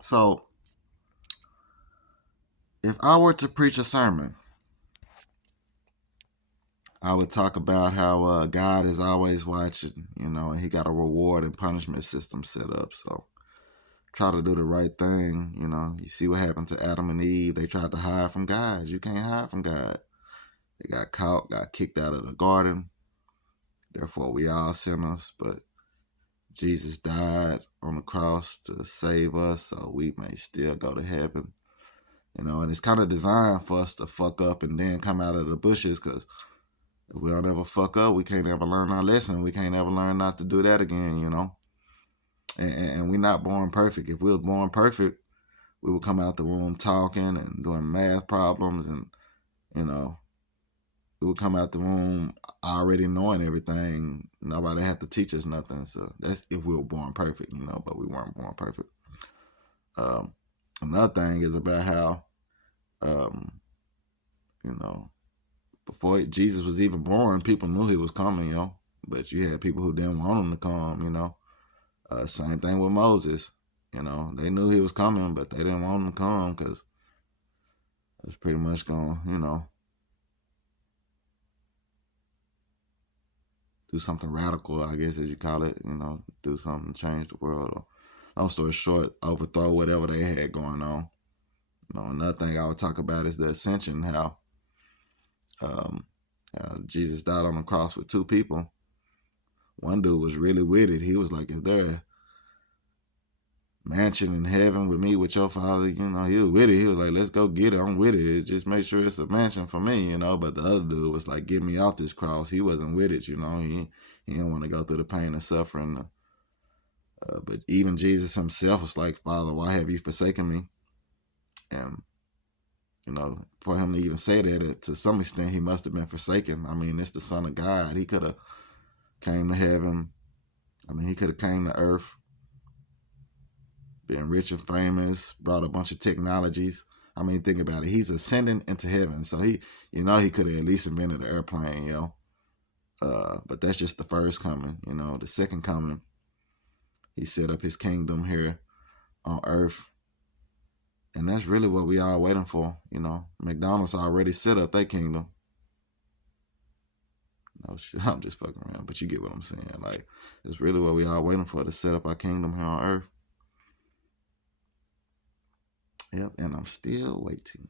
So, if I were to preach a sermon, I would talk about how God is always watching, and He got a reward and punishment system set up. So, try to do the right thing. You see what happened to Adam and Eve. They tried to hide from God. You can't hide from God. They got caught, got kicked out of the garden. Therefore, we all sinners. But Jesus died on the cross to save us so we may still go to heaven. And it's kind of designed for us to fuck up and then come out of the bushes, because if we don't ever fuck up, we can't ever learn our lesson. We can't ever learn not to do that again. And we're not born perfect. If we were born perfect, we would come out the womb talking and doing math problems, and you know we would come out the womb already knowing everything. Nobody had to teach us nothing. So that's if we were born perfect, but we weren't born perfect. Um, Another thing is about how, um, you know, before Jesus was even born, people knew he was coming. But you had people who didn't want him to come. Same thing with Moses. They knew he was coming, but they didn't want him to come because it's pretty much going, do something radical, I guess, as you call it, do something, change the world. Or, long story short, overthrow whatever they had going on. Another thing I would talk about is the ascension, um, how Jesus died on the cross with two people. One dude was really with it. He was like, "Is there a mansion in heaven with me, with your father?" He was with it. He was like, "Let's go get it. I'm with it. Just make sure it's a mansion for me." But the other dude was like, "Get me off this cross." He wasn't with it. He didn't want to go through the pain and suffering. But even Jesus himself was like, "Father, why have you forsaken me?" And for him to even say that, to some extent, he must have been forsaken. I mean, it's the Son of God. He could have came to heaven. I mean, he could have came to earth, been rich and famous, brought a bunch of technologies. I mean, think about it. He's ascending into heaven, so he could have at least invented an airplane. But that's just the first coming. The second coming, he set up his kingdom here on earth, and that's really what we are waiting for. McDonald's already set up their kingdom. No shit, I'm just fucking around, but you get what I'm saying. Like, it's really what we are waiting for, to set up our kingdom here on earth. Yep, and I'm still waiting.